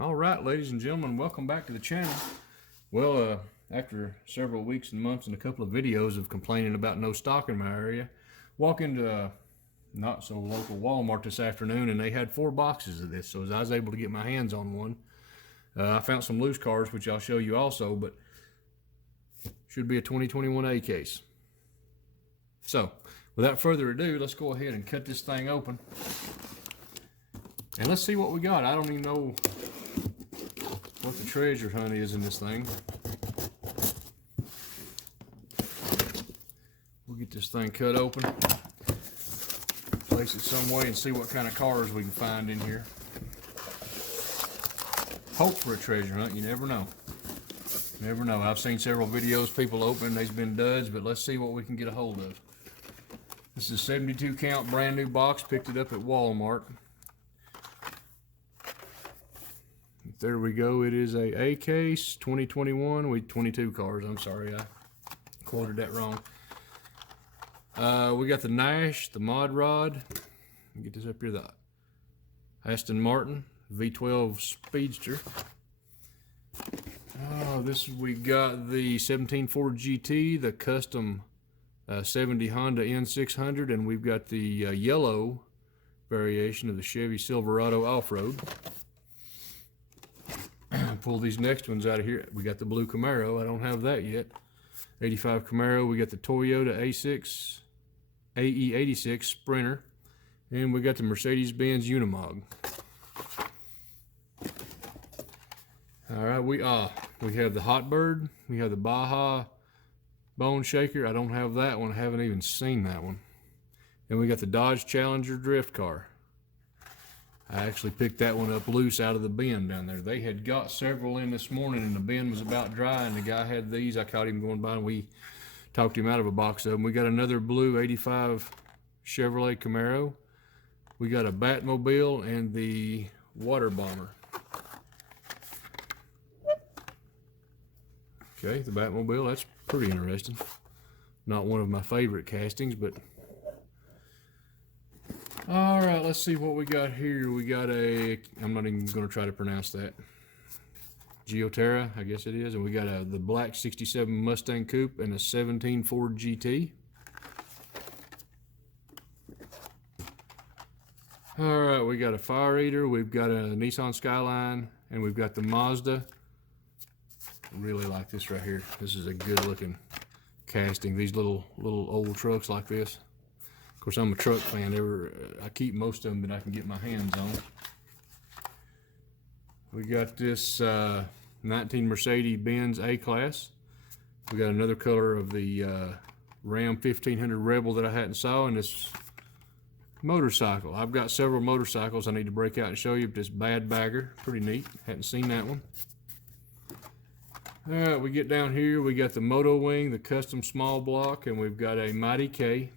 All right, ladies and gentlemen, welcome back to the channel. Well, after several weeks and months and a couple of videos of complaining about no stock in my area, walk into a not so local Walmart this afternoon, and they had 4 boxes of this, so I was able to get my hands on one. I found some loose cars, which I'll show you also, but should be a 2021 A case. So, without further ado, let's go ahead and cut this thing open. And let's see what we got. I don't even know what the treasure hunt is in this thing. We'll get this thing cut open, place it some way, and see what kind of cars we can find in here. Hope for a treasure hunt, you never know. Never know. I've seen several videos, people opening, they've been duds, but let's see what we can get a hold of. This is a 72 count brand new box, picked it up at Walmart. There we go. It is a case 2021 with 22 cars. I'm sorry, I quoted that wrong. We got the Nash, the Mod Rod. Get this up here. The Aston Martin V12 Speedster. We got the 17 Ford GT, the custom 70 Honda N600, and we've got the yellow variation of the Chevy Silverado Off-Road. Pull these next ones out of here. We got the blue Camaro. I don't have that yet. 85 Camaro. We got the Toyota AE86 Sprinter, and we got the Mercedes-Benz Unimog. All right, we have the Hot Bird. We have the Baja Bone Shaker. I don't have that one. I haven't even seen that one. And we got the Dodge Challenger Drift Car. I actually picked that one up loose out of the bin down there. They had got several in this morning, and the bin was about dry, and the guy had these. I caught him going by, and we talked him out of a box of them. We got another blue 85 Chevrolet Camaro. We got a Batmobile and the Water Bomber. Okay, the Batmobile, that's pretty interesting. Not one of my favorite castings, but all right, let's see what we got here. We got I'm not even going to try to pronounce that. Geoterra, I guess it is. And we got the black 67 Mustang Coupe and a 17 Ford GT. All right, we got a Fire Eater. We've got a Nissan Skyline, and we've got the Mazda. I really like this right here. This is a good looking casting. These little old trucks like this. Of course, I'm a truck fan. I keep most of them that I can get my hands on. We got this 19 Mercedes-Benz A-Class. We got another color of the Ram 1500 Rebel that I hadn't saw, and this motorcycle. I've got several motorcycles I need to break out and show you, but this Bad Bagger, pretty neat. Hadn't seen that one. All right, we get down here. We got the Moto Wing, the custom small block, and we've got a Mighty K.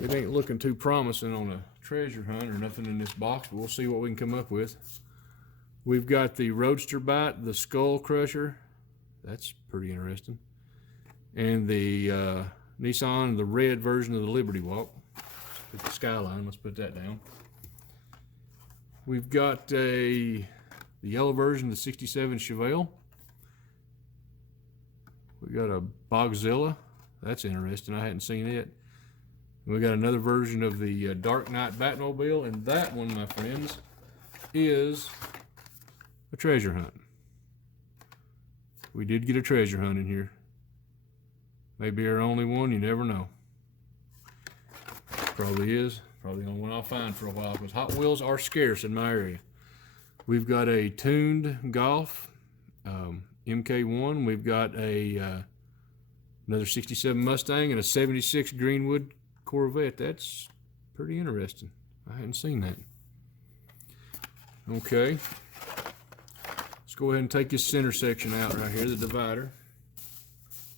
It ain't looking too promising on a treasure hunt or nothing in this box, but we'll see what we can come up with. We've got the Roadster Bite, the Skull Crusher. That's pretty interesting. And the Nissan, the red version of the Liberty Walk. Put the Skyline, let's put that down. We've got the yellow version of the 67 Chevelle. We got a Bogzilla. That's interesting. I hadn't seen it. We got another version of the Dark Knight Batmobile, and that one, my friends, is a treasure hunt. We did get a treasure hunt in here. Maybe our only one, you never know. Probably is. Probably the only one I'll find for a while, because Hot Wheels are scarce in my area. We've got a tuned Golf MK1. We've got another 67 Mustang and a 76 Greenwood Corvette. That's pretty interesting. I hadn't seen that. Okay. Let's go ahead and take this center section out right here, the divider.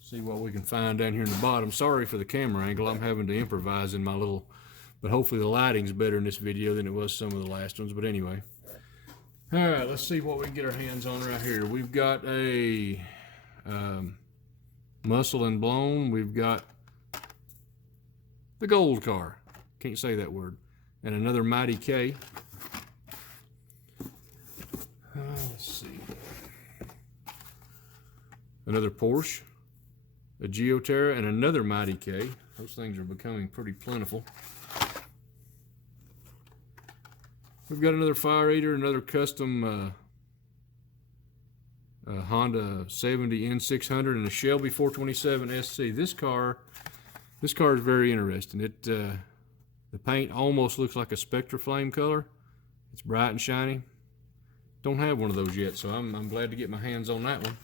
See what we can find down here in the bottom. Sorry for the camera angle. I'm having to improvise in my little, but hopefully the lighting's better in this video than it was some of the last ones. But anyway. All right, let's see what we can get our hands on right here. We've got a Muscle and Blown. We've got the gold car. Can't say that word. And another Mighty K. another Porsche, a Geoterra, and another Mighty K. Those things are becoming pretty plentiful. We've got another Fire Eater, another custom Honda 70 N600, and a Shelby 427 SC. This car is very interesting. The paint almost looks like a Spectre flame color. It's bright and shiny. Don't have one of those yet, so I'm glad to get my hands on that one.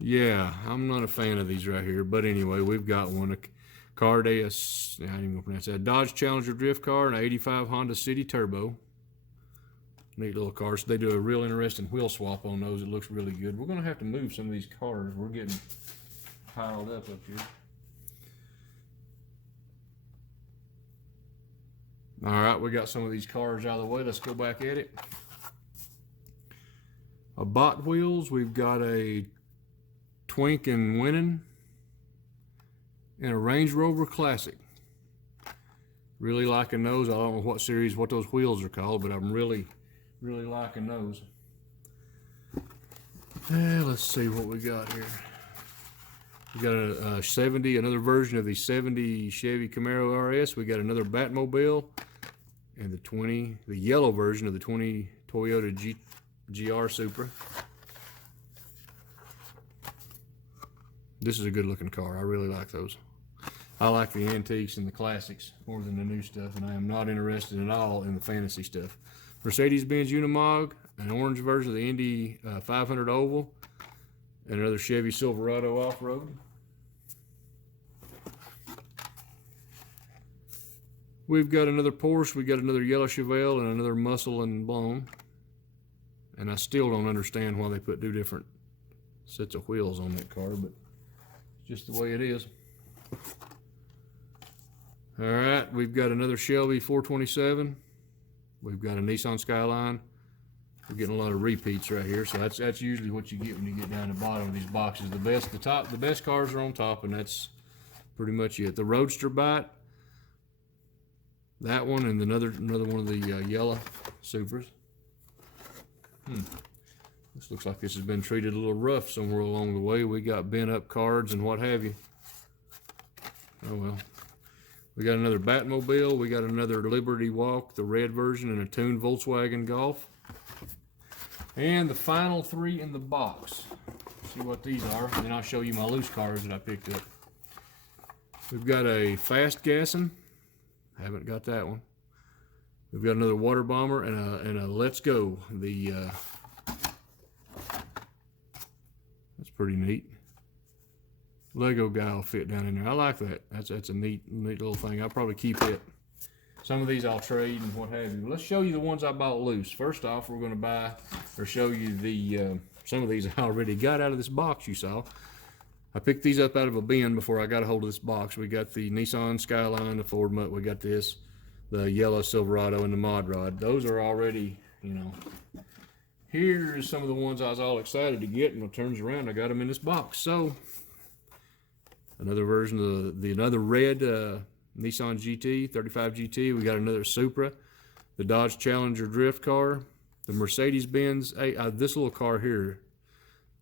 Yeah, I'm not a fan of these right here, but anyway, we've got one. A I ain't even gonna pronounce that. Dodge Challenger drift car and an 85 Honda City Turbo. Neat little cars. They do a real interesting wheel swap on those. It looks really good. We're gonna have to move some of these cars. We're getting piled up here. All right, we got some of these cars out of the way. Let's go back at it. Bot wheels. We've got a Twink and Winning and a Range Rover Classic. Really liking those. I don't know what series, what those wheels are called, but I'm really liking those. Let's see what we got here. We got a 70, another version of the 70 Chevy Camaro RS. We got another Batmobile, and the yellow version of the 20 Toyota GR Supra. This is a good looking car. I really like those. I like the antiques and the classics more than the new stuff, and I am not interested at all in the fantasy stuff. Mercedes-Benz Unimog, an orange version of the Indy 500 Oval, and another Chevy Silverado Off-Road. We've got another Porsche, we got another yellow Chevelle, and another Muscle and Blown. And I still don't understand why they put two different sets of wheels on that car, but it's just the way it is. All right, we've got another Shelby 427. We've got a Nissan Skyline. We're getting a lot of repeats right here, so that's usually what you get when you get down to the bottom of these boxes. The best cars are on top, and that's pretty much it. The Roadster Bite, that one, and another one of the yellow Supras. This looks like this has been treated a little rough somewhere along the way. We got bent up cards and what have you. Oh well. We got another Batmobile. We got another Liberty Walk, the red version, and a tuned Volkswagen Golf. And the final three in the box. See what these are, and then I'll show you my loose cars that I picked up. We've got a Fast Gassin'. Haven't got that one. We've got another Water Bomber and a Let's Go. That's pretty neat. Lego guy will fit down in there. I like that. That's a neat little thing. I'll probably keep it. Some of these I'll trade and what have you. Let's show you the ones I bought loose. First off, we're going to show you some of these I already got out of this box you saw. I picked these up out of a bin before I got a hold of this box. We got the Nissan Skyline, the Ford Mutt. We got this, the yellow Silverado, and the Mod Rod. Those are already, you know. Here's some of the ones I was all excited to get, and it turns around, I got them in this box. So, another version of another red Nissan GT, 35 GT. We got another Supra, the Dodge Challenger drift car, the Mercedes-Benz. This little car here,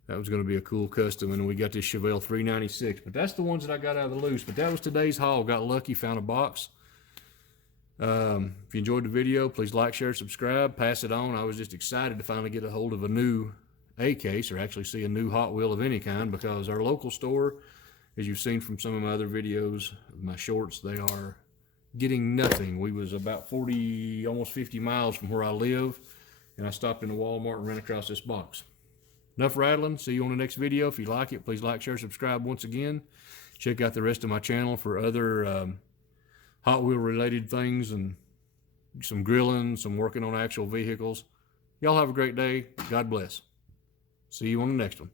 that was going to be a cool custom, and we got this Chevelle 396. But that's the ones that I got out of the loose. But that was today's haul. Got lucky, found a box. If you enjoyed the video, please like, share, subscribe, pass it on. I was just excited to finally get a hold of a new A-case, or actually see a new Hot Wheel of any kind, because our local store, as you've seen from some of my other videos, my shorts, they are getting nothing. We was about 40, almost 50 miles from where I live, and I stopped in a Walmart and ran across this box. Enough rattling. See you on the next video. If you like it, please like, share, subscribe once again. Check out the rest of my channel for other Hot Wheel related things, and some grilling, some working on actual vehicles. Y'all have a great day. God bless. See you on the next one.